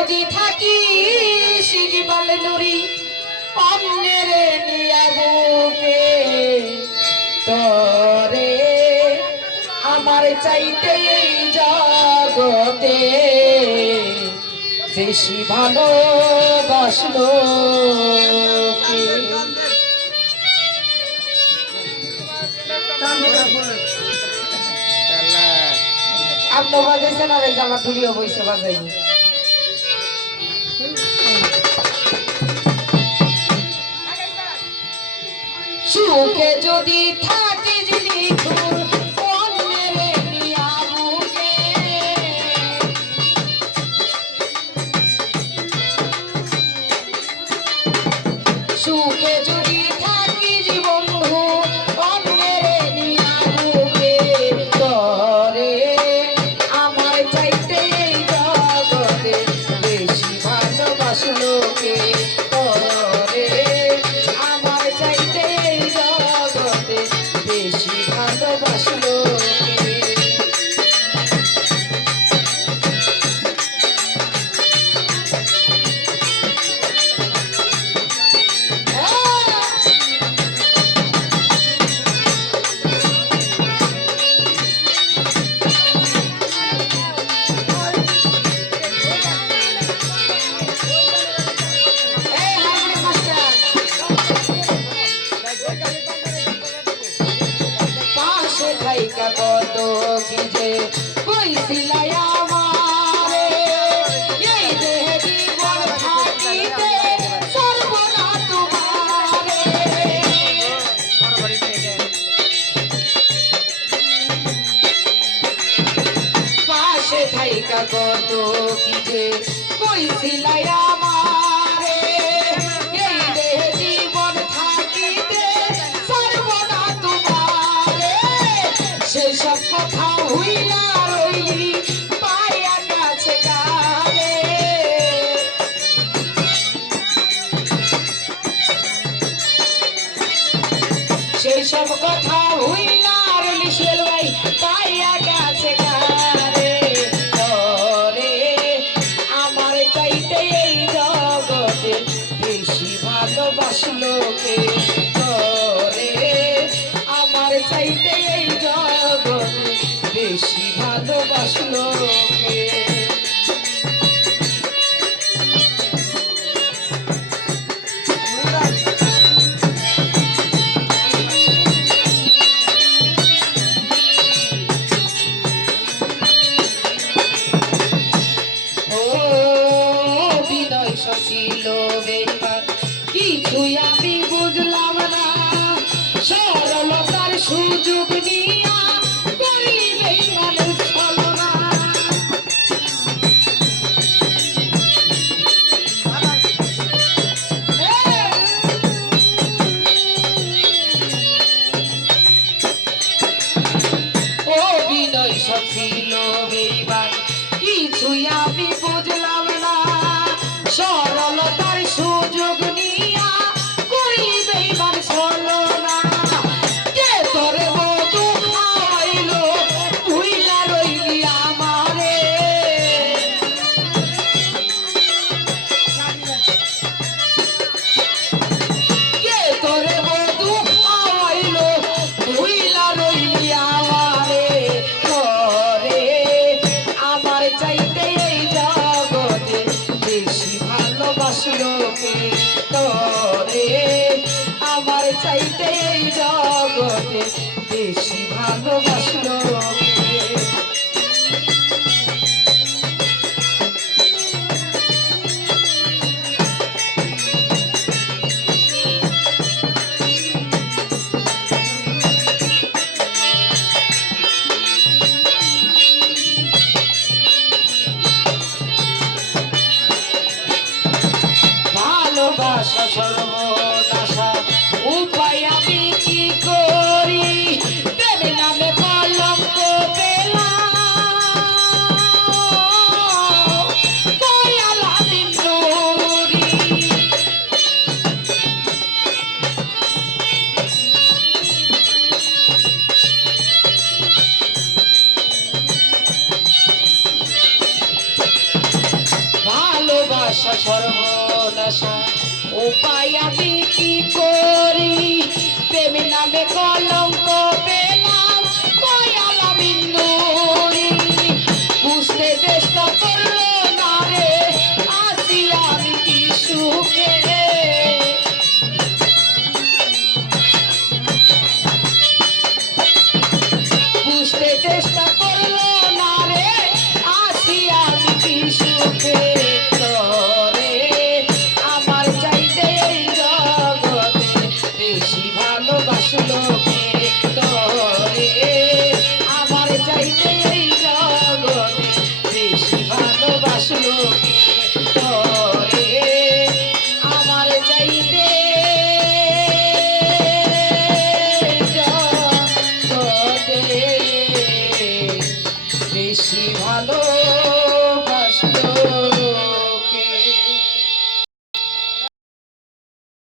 যদি থাকি শিখিবাল নুরি অন্যের নিয়া বুকে তরে আমার চাইতে এই জগতে বেশি ভালোবাসলো আপনি বাজাইছেন আর আমার টুলিও বইছে বাজাইনি সুখে যদি থাকে যিনি সুখে যদি থাকি জীবন্ধু অন্যের নিয়া বুকে তরে আমার চাইতে এই জগতে বেশি ভালোবাসলো কে তরে আমার চাইতে এই জগতে বেশি ভালোবাসলো কত কি যে কইছিলাই আমারে এই দেহে জীবন থাকিতে সর্বনা তোমারে পাশে থাইকা কত কি যে কইছিলাই আমারে এই দেহে জীবন থাকিতে সর্বনা তোমারে সেসব কথা হইলা রইলি পায়া কাছে কারে সেসব কথা হইলা রইলি শেল ভাই পায়া কাছে কারে তরে আমার চাইতে এই জগতে বেশি ভালোবাসলো কে তরে আমার চাইতে এই জগতে বেশি ভালোবাসলো কে ও বিনয় সচিল বেইমান কিছুই আমি বুঝলাম না সরলতার সুযোগ নিয়া করিলে মানুষ ছলনা ও বিনয় সচিল বেইমান কিছুই আমি বুঝলাম না সরলতার সুযোগ নিয়া করিলি বেইমান ছলনা কে তোরে মধু খাওয়াইলো ভুইলা রইলি আমারে কে তোরে মধু খাওয়াইলো ভুইলা রইলি আমারে তরে আমার চাইতে এই জগতে বেশি ভালোবাসলো কে তরে আমার চাইতে এই জগতে বেশি ভালোবাসলো কে ভালোবাসা সর্বনাশা উপায় আমি কি করি প্রেমে নামে দশা সর্বনাশা উপায় আমি কি করি প্রেম নামে কলঙ্ক পেলাম কয়ালা বিন্দুরি বুঝতে চেষ্টা করলো না রে আসি আমি কি সুখে বুঝতে চেষ্টা করলো না রে আসি আমি কি সুখে তরে আমার চাইতে এই জগতে বেশি ভালোবাসলো কে তরে আমার চাইতে এই জগতে বেশি ভালোবাসলো কে তরে আমার চাইতে জগতে বেশি ভালো